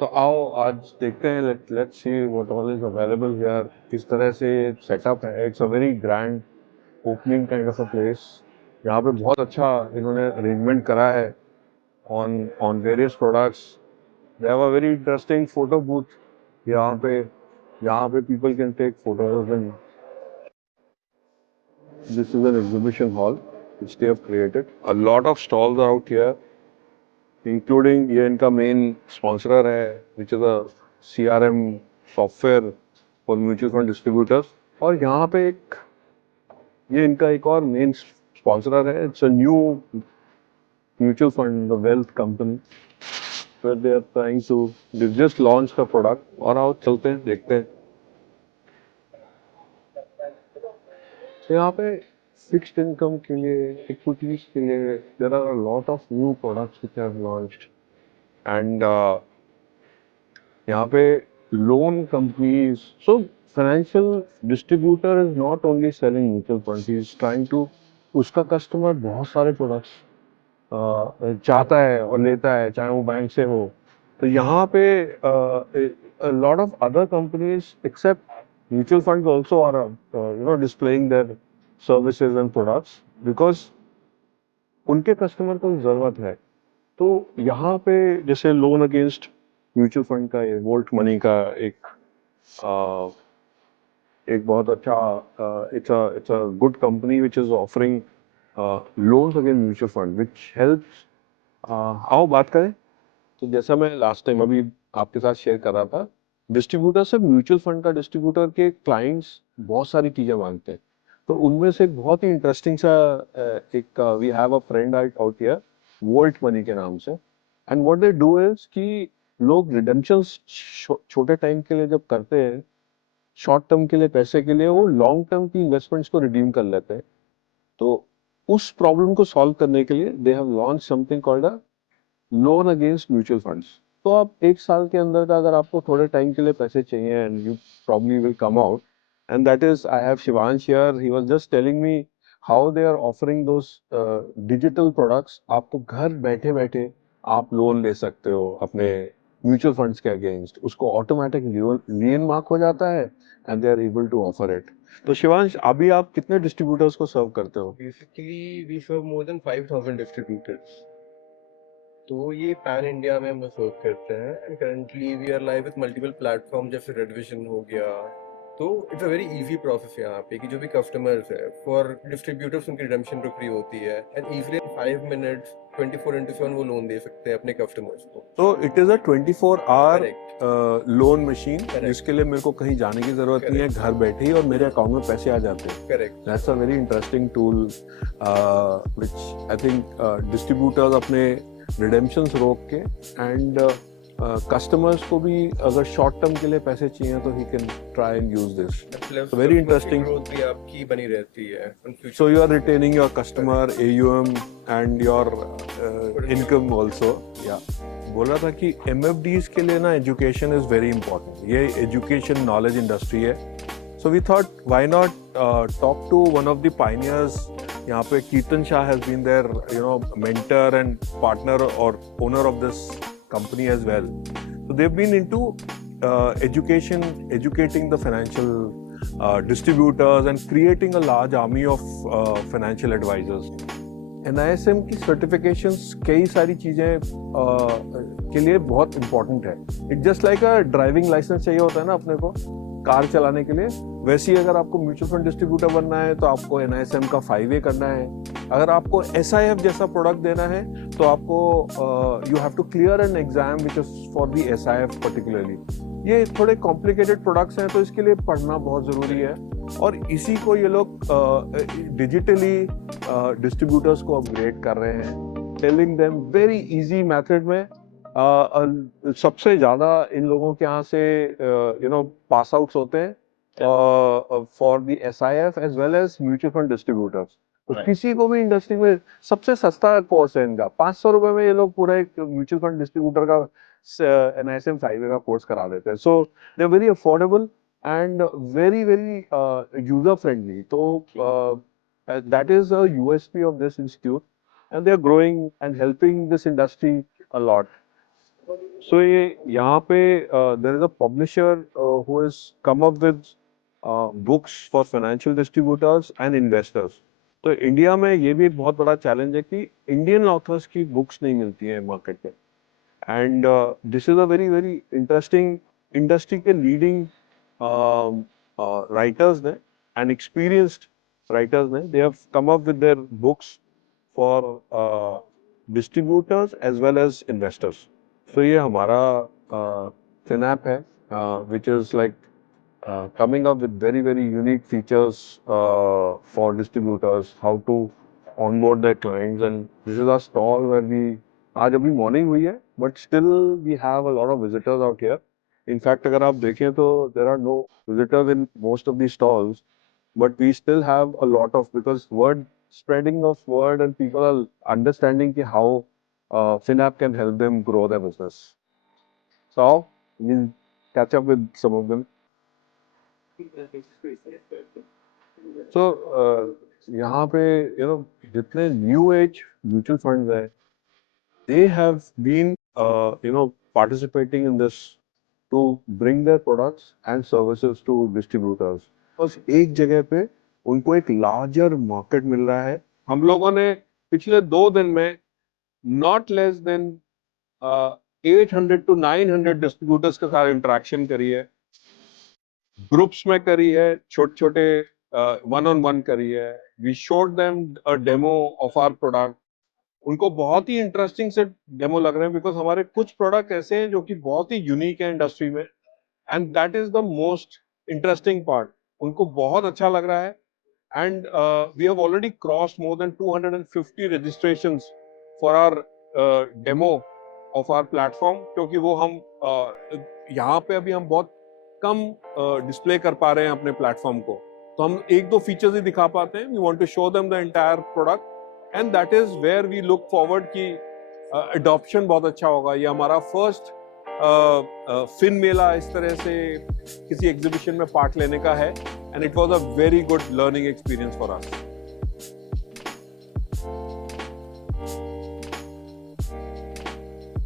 तो आओ आज देखते हैं, let's see what all is available here. किस तरह से सेटअप है। It's a very grand opening kind of a place. यहाँ पे बहुत अच्छा इन्होंने अरेंजमेंट करा है on on various products. They have a very interesting photo booth यहाँ पे people can take photos and this is an exhibition hall which they have created. A lot of stalls are out here, including ये इनका main sponsor है which is a CRM software for mutual fund distributors. और यहाँ पे ये इनका एक और मेन स्पॉन्सर है। It's a new mutual fund, the wealth company, where they are trying to they just launched the product। और आओ चलते हैं देखते हैं। तो यहाँ पे फिक्स्ड इनकम के लिए, इक्विटीज के लिए there are a lot of new products which have launched. And यहाँ पे loan companies, so financial distributor is not only selling mutual fund, he is trying to, उसका कस्टमर बहुत सारे प्रोडक्ट्स चाहता है और लेता है, चाहे वो बैंक से हो। तो यहाँ पे lot of other companies except mutual fund also are displaying their services and products because उनके कस्टमर को जरूरत है। तो यहाँ पे जैसे लोन अगेंस्ट म्यूचुअल फंड का, ये वोल्ट मनी का अ, एक बहुत अच्छा, it's a good company which is offering loans against mutual fund which helps. आओ बात करें। तो जैसा मैं लास्ट टाइम अभी आपके साथ शेयर कर रहा था, डिस्ट्रीब्यूटर से म्यूचुअल फंड का डिस्ट्रीब्यूटर के क्लाइंट्स बहुत सारी चीजें मांगते हैं। तो उनमें से एक बहुत ही इंटरेस्टिंग सा एक we have a friend out here Volt Money के नाम से। And what they do is कि लोग रिडेम्पशन छोटे टाइम के लिए जब करते हैं, शॉर्ट टर्म के लिए पैसे के लिए, वो लॉन्ग टर्म की इन्वेस्टमेंट्स को रिडीम कर लेते हैं। तो उस प्रॉब्लम को सॉल्व करने के लिए they have launch something called a loan against mutual funds. तो आप एक साल के अंदर का अगर आपको थोड़े टाइम के लिए पैसे चाहिए and you probably will come out, and that is I have Shivansh here, he was just telling me how they are offering those digital products. आपको घर बैठे बैठे आप लोन ले सकते हो अपने म्यूचुअल फंड्स के अगेंस्ट, उसको ऑटोमेटिक लियन मार्क हो जाता है and they are able to offer it. तो शिवांश, अभी आप कितने डिस्ट्रीब्यूटर्स को सर्व करते हो? Basically, we serve more than 5,000 distributors. तो ये पैन इंडिया में हम सर्व करते हैं and currently we are live with multiple platform जैसे रेड विजन हो गया। तो it's a very easy process यहाँ पे कि जो भी कस्टमर्स है फॉर डिस्ट्रीब्यूटर्स उनकी रिडेम्पशन रुक होती है एंड इजीली 5 मिनट्स 24/7 वो लोन दे सकते हैं अपने कस्टमर्स को। तो it is a 24 hour correct. Loan machine Correct. जिसके लिए मेरे को कहीं जाने की जरूरत नहीं है, Correct. घर बैठे ही और मेरे अकाउंट में पैसे आ जाते हैं। Correct. That's a very interesting tool which I think distributors अपने रिडेम्पशंस रोक के एंड कस्टमर्स को भी अगर शॉर्ट टर्म के लिए पैसे चाहिए तो he can try and use this. Very interesting. Growth भी आपकी बनी रहती है। So you are retaining your customer AUM and your income also. Yeah. बोल रहा था कि MFDs के लिए ना एजुकेशन इज वेरी इंपॉर्टेंट। ये एजुकेशन नॉलेज इंडस्ट्री है। So we thought why not talk to one of the pioneers. यहाँ पे Kirtan Shah has been their mentor and partner और owner of this company as well. So they've been into education, educating the financial distributors and creating a large army of financial advisors. NISM की certifications कई सारी चीजें के लिए बहुत important है। It just like a driving licence चाहिए होता है ना अपने को कार चलाने के लिए, वैसे ही अगर आपको म्यूचुअल फंड डिस्ट्रीब्यूटर बनना है तो आपको NISM का 5A करना है। अगर आपको SIF जैसा प्रोडक्ट देना है तो आपको you have to clear an exam which is for the SIF particularly. ये थोड़े कॉम्प्लिकेटेड प्रोडक्ट्स हैं तो इसके लिए पढ़ना बहुत जरूरी है। और इसी को ये लोग डिजिटली डिस्ट्रीब्यूटर्स को अपग्रेड कर रहे हैं, telling them very easy method में। सबसे ज्यादा इन लोगों के यहाँ से पास आउट्स होते हैं for the SIF as well as mutual fund distributors. तो किसी को भी इंडस्ट्री में सबसे सस्ता कोर्स है इनका, 500 रुपए में ये लोग पूरा एक म्यूचुअल फंड डिस्ट्रीब्यूटर का NISM 5A का कोर्स करा देते हैं। So they are very affordable and very very user friendly. So that is a USP of this institute, and they are growing and helping this industry a lot. So ये यहाँ पे there is a publisher who is come up with books for financial distributors and investors. तो India में ये भी एक बहुत बड़ा चैलेंज है कि इंडियन ऑथर्स की बुक्स नहीं मिलती हैं मार्केट में। And this is a very very interesting, industry के लीडिंग राइटर्स ने एंड एक्सपीरियंस्ड राइटर्स ने, they have come up with their books for distributors as well as investors. So ये हमारा FinApp है, which is like coming up with very very unique features for distributors, how to onboard their clients, and this is our stall where we, आज अभी morning हुई है, but still we have a lot of visitors out here. In fact, अगर आप देखें तो there are no visitors in most of these stalls, but we still have a lot of, because word spreading of word and people are understanding ki how FinApp can help them grow their business. So we'll catch up with some of them. So यहाँ पे जितने new age mutual funds हैं, they have been participating in this to bring their products and services to distributors. बस एक जगह पे उनको एक लार्जर मार्केट मिल रहा है। हम लोगों ने पिछले 2 दिन में not less than 800 to 900 distributors के साथ इंटरेक्शन करी है, ग्रुप्स में करी है, छोटे छोटे वन ऑन वन करी है। We showed them a demo of our product. उनको बहुत ही इंटरेस्टिंग से डेमो लग रहे हैं, बिकॉज हमारे कुछ प्रोडक्ट ऐसे हैं जो कि बहुत ही यूनिक है इंडस्ट्री में, and that is the most interesting part. उनको बहुत अच्छा लग रहा है, and we have already crossed more than 250 registrations for our demo of our platform, क्योंकि वो हम यहाँ पे अभी हम बहुत कम डिस्प्ले कर पा रहे हैं अपने प्लेटफॉर्म को, तो हम 1-2 फीचर्स ही दिखा पाते हैं। We want to show them the entire product, and that is where we look forward कि अडॉप्शन बहुत अच्छा होगा। ये हमारा फर्स्ट फिन मेला इस तरह से किसी एग्जीबिशन में पार्ट लेने का है, and it was a very good learning experience for us.